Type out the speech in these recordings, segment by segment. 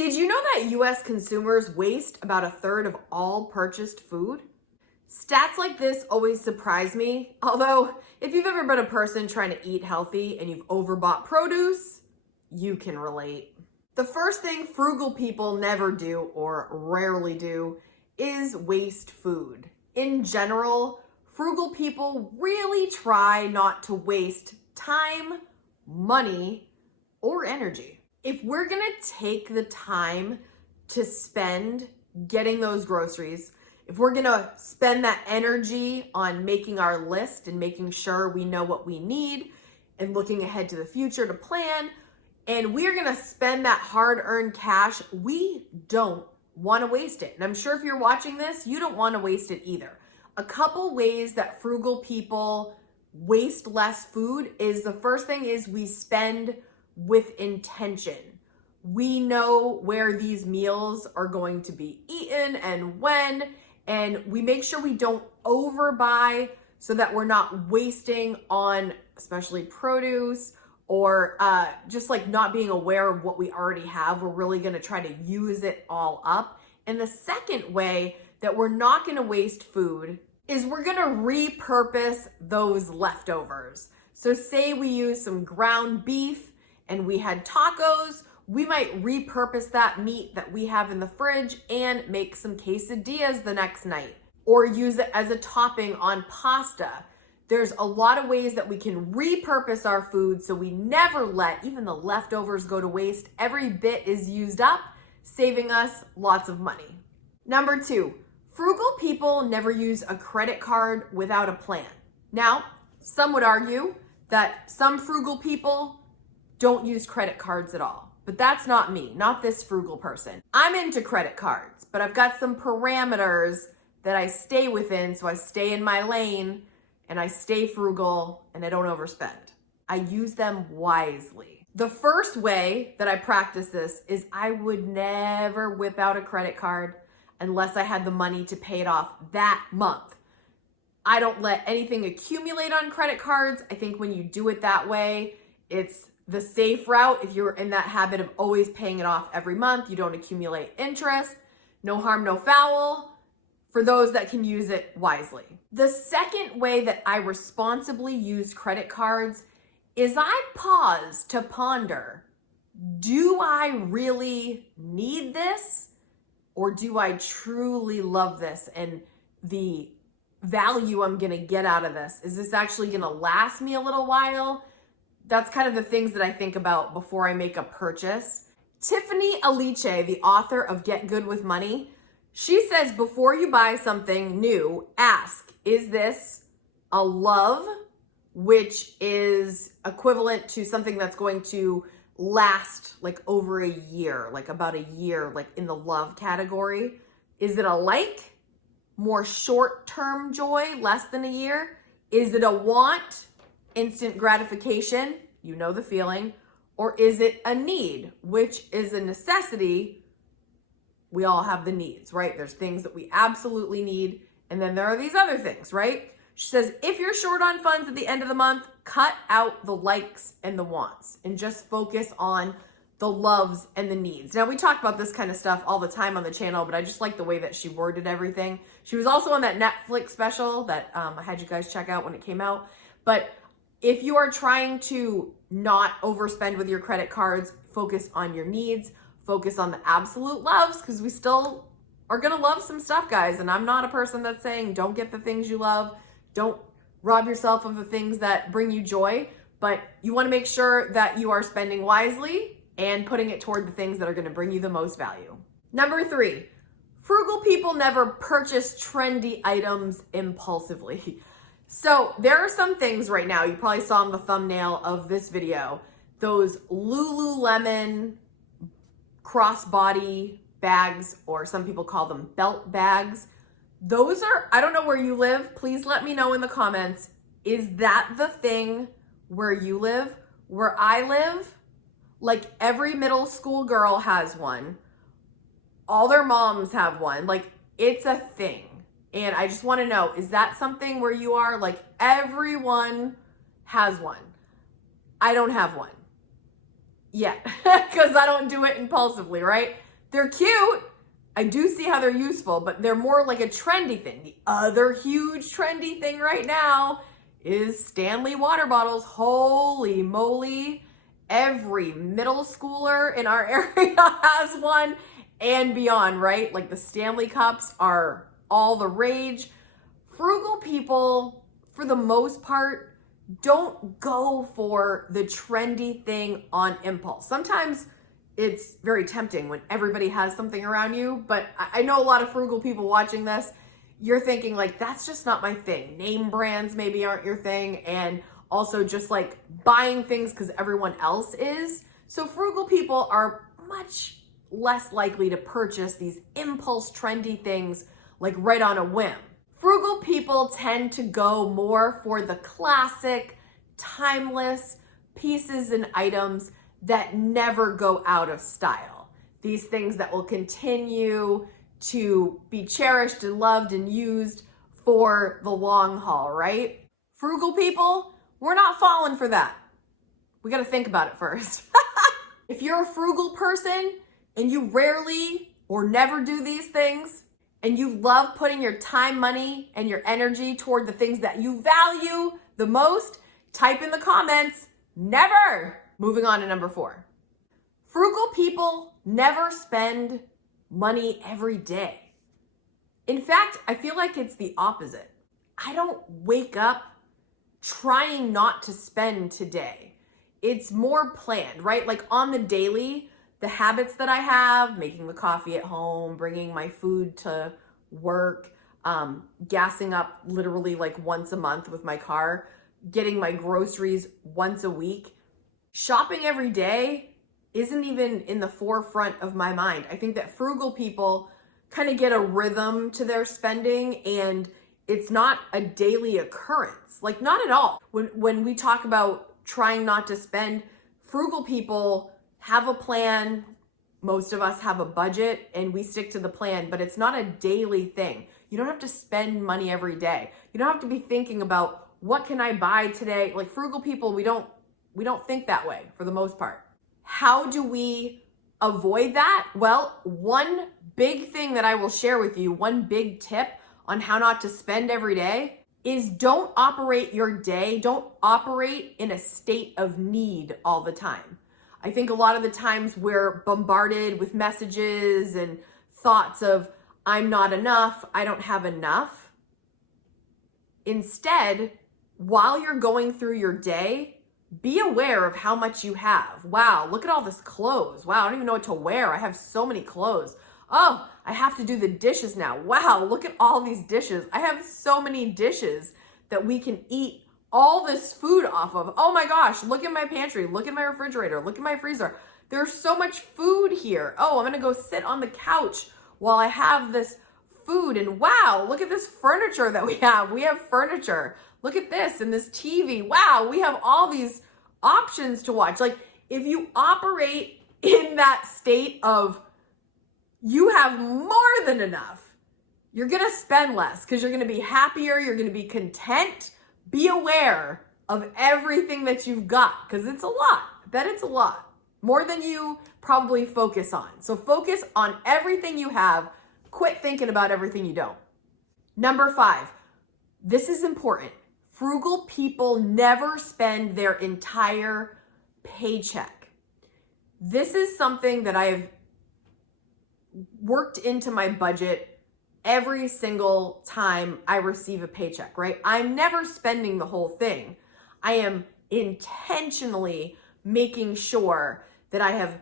Did you know that US consumers waste about a third of all purchased food? Stats like this always surprise me, although if you've ever been a person trying to eat healthy and you've overbought produce, you can relate. The first thing frugal people never do or rarely do is waste food. In general, frugal people really try not to waste time, money, or energy. If we're gonna take the time to spend getting those groceries, if we're gonna spend that energy on making our list and making sure we know what we need and looking ahead to the future to plan, and we're gonna spend that hard-earned cash, we don't wanna waste it. And I'm sure if you're watching this, you don't wanna waste it either. A couple ways that frugal people waste less food is the first thing is we spend with intention. We know where these meals are going to be eaten and when, and we make sure we don't overbuy so that we're not wasting on especially produce or just like not being aware of what we already have. We're really gonna try to use it all up. And the second way that we're not gonna waste food is we're gonna repurpose those leftovers. So say we use some ground beef and we had tacos, we might repurpose that meat that we have in the fridge and make some quesadillas the next night, or use it as a topping on pasta. There's a lot of ways that we can repurpose our food so we never let even the leftovers go to waste. Every bit is used up, saving us lots of money. Number 2, frugal people never use a credit card without a plan. Now, some would argue that some frugal people don't use credit cards at all. But that's not me, not this frugal person. I'm into credit cards, but I've got some parameters that I stay within, so I stay in my lane and I stay frugal and I don't overspend. I use them wisely. The first way that I practice this is I would never whip out a credit card unless I had the money to pay it off that month. I don't let anything accumulate on credit cards. I think when you do it that way, it's the safe route. If you're in that habit of always paying it off every month, you don't accumulate interest. No harm, no foul for those that can use it wisely. The second way that I responsibly use credit cards is I pause to ponder, do I really need this? Or do I truly love this and the value I'm gonna get out of this? Is this actually gonna last me a little while? That's kind of the things that I think about before I make a purchase. Tiffany Aliche, the author of Get Good with Money, she says before you buy something new, ask, is this a love, which is equivalent to something that's going to last like over a year, like about a year, like in the love category? Is it a like, more short-term joy, less than a year? Is it a want, instant gratification, you know the feeling, or is it a need, which is a necessity? We all have the needs, right? There's things that we absolutely need, and then there are these other things, right? She says, if you're short on funds at the end of the month, cut out the likes and the wants and just focus on the loves and the needs. Now, we talk about this kind of stuff all the time on the channel, but I just like the way that she worded everything. She was also on that Netflix special that I had you guys check out when it came out. But if you are trying to not overspend with your credit cards, focus on your needs, focus on the absolute loves, because we still are gonna love some stuff, guys. And I'm not a person that's saying don't get the things you love, don't rob yourself of the things that bring you joy, but you wanna make sure that you are spending wisely and putting it toward the things that are gonna bring you the most value. Number 3, frugal people never purchase trendy items impulsively. So there are some things right now, you probably saw in the thumbnail of this video, those Lululemon crossbody bags, or some people call them belt bags. Those are, I don't know where you live, please let me know in the comments. Is that the thing where you live? Where I live, like every middle school girl has one. All their moms have one, like it's a thing. And I just want to know, is that something where you are? Like everyone has one. I don't have one yet because I don't do it impulsively, right? They're cute. I do see how they're useful, but they're more like a trendy thing. The other huge trendy thing right now is Stanley water bottles. Holy moly. Every middle schooler in our area has one and beyond, right? Like the Stanley cups are all the rage. Frugal people, for the most part, don't go for the trendy thing on impulse. Sometimes it's very tempting when everybody has something around you, but I know a lot of frugal people watching this, you're thinking like, that's just not my thing. Name brands maybe aren't your thing, and also just like buying things because everyone else is. So frugal people are much less likely to purchase these impulse trendy things like right on a whim. Frugal people tend to go more for the classic, timeless pieces and items that never go out of style. These things that will continue to be cherished and loved and used for the long haul, right? Frugal people, we're not falling for that. We gotta think about it first. If you're a frugal person and you rarely or never do these things, and you love putting your time, money, and your energy toward the things that you value the most, type in the comments, never. Moving on to number 4. Frugal people never spend money every day. In fact, I feel like it's the opposite. I don't wake up trying not to spend today. It's more planned, right? Like on the daily, the habits that I have, making the coffee at home, bringing my food to work, gassing up literally like once a month with my car, getting my groceries once a week. Shopping every day isn't even in the forefront of my mind. I think that frugal people kind of get a rhythm to their spending, and it's not a daily occurrence. Like not at all. When we talk about trying not to spend, frugal people have a plan. Most of us have a budget and we stick to the plan, but it's not a daily thing. You don't have to spend money every day. You don't have to be thinking about what can I buy today? Like frugal people, we don't think that way for the most part. How do we avoid that? Well, one big thing that I will share with you, one big tip on how not to spend every day is don't operate your day. Don't operate in a state of need all the time. I think a lot of the times we're bombarded with messages and thoughts of, I'm not enough, I don't have enough. Instead, while you're going through your day, be aware of how much you have. Wow, look at all this clothes. Wow, I don't even know what to wear. I have so many clothes. Oh, I have to do the dishes now. Wow, look at all these dishes. I have so many dishes that we can eat all this food off of. Oh my gosh, look at my pantry, look at my refrigerator, look at my freezer. There's so much food here. Oh, I'm gonna go sit on the couch while I have this food, and wow, look at this furniture that we have. We have furniture. Look at this and this TV. Wow, we have all these options to watch. Like if you operate in that state of you have more than enough, you're gonna spend less because you're gonna be happier, you're gonna be content. Be aware of everything that you've got because it's a lot. I bet it's a lot. More than you probably focus on. So focus on everything you have. Quit thinking about everything you don't. Number 5, this is important. Frugal people never spend their entire paycheck. This is something that I have worked into my budget every single time I receive a paycheck, right? I'm never spending the whole thing. I am intentionally making sure that I have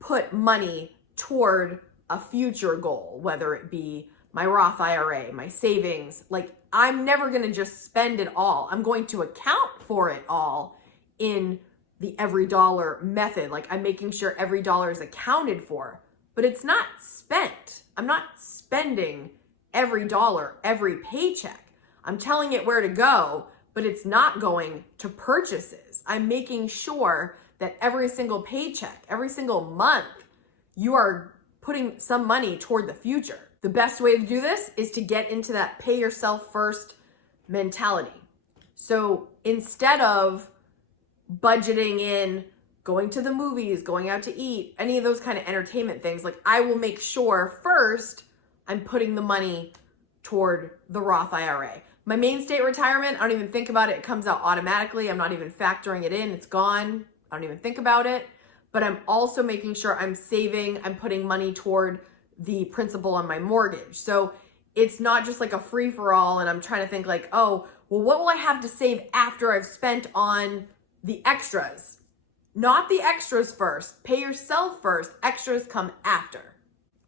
put money toward a future goal, whether it be my Roth IRA, my savings. Like I'm never going to just spend it all. I'm going to account for it all in the every dollar method. Like I'm making sure every dollar is accounted for, but it's not spent. I'm not spending every dollar, every paycheck. I'm telling it where to go, but it's not going to purchases. I'm making sure that every single paycheck, every single month, you are putting some money toward the future. The best way to do this is to get into that pay yourself first mentality. So instead of budgeting in going to the movies, going out to eat, any of those kind of entertainment things, like I will make sure first I'm putting the money toward the Roth IRA. My main state retirement, I don't even think about it. It comes out automatically. I'm not even factoring it in. It's gone. I don't even think about it. But I'm also making sure I'm saving, I'm putting money toward the principal on my mortgage. So it's not just like a free-for-all and I'm trying to think like, oh, well, what will I have to save after I've spent on the extras? Not the extras first. Pay yourself first. Extras come after.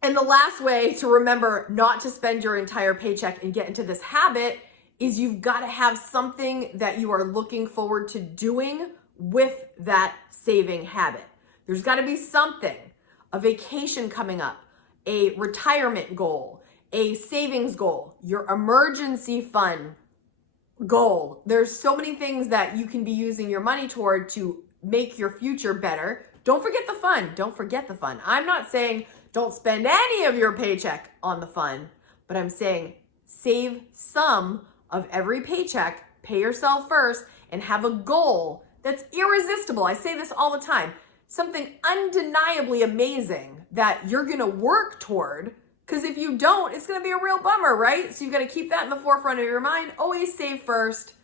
And the last way to remember not to spend your entire paycheck and get into this habit is you've got to have something that you are looking forward to doing with that saving habit. There's got to be something, a vacation coming up, a retirement goal, a savings goal, your emergency fund goal. There's so many things that you can be using your money toward to make your future better. Don't forget the fun. Don't forget the fun. I'm not saying don't spend any of your paycheck on the fun, but I'm saying save some of every paycheck, pay yourself first, and have a goal that's irresistible. I say this all the time. Something undeniably amazing that you're gonna work toward, because if you don't, it's gonna be a real bummer, right? So you've gotta keep that in the forefront of your mind. Always save first,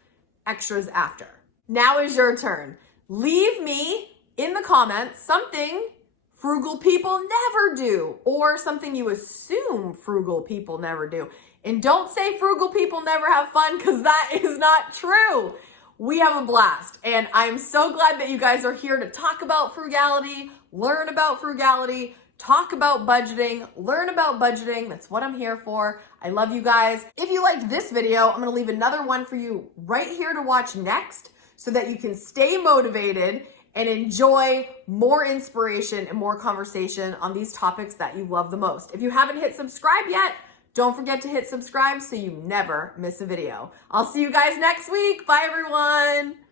extras after. Now is your turn. Leave me in the comments something frugal people never do, or something you assume frugal people never do. And don't say frugal people never have fun, because that is not true. We have a blast, and I'm so glad that you guys are here to talk about frugality, learn about frugality, talk about budgeting, learn about budgeting. That's what I'm here for. I love you guys. If you liked this video, I'm gonna leave another one for you right here to watch next so that you can stay motivated and enjoy more inspiration and more conversation on these topics that you love the most. If you haven't hit subscribe yet, don't forget to hit subscribe so you never miss a video. I'll see you guys next week. Bye, everyone.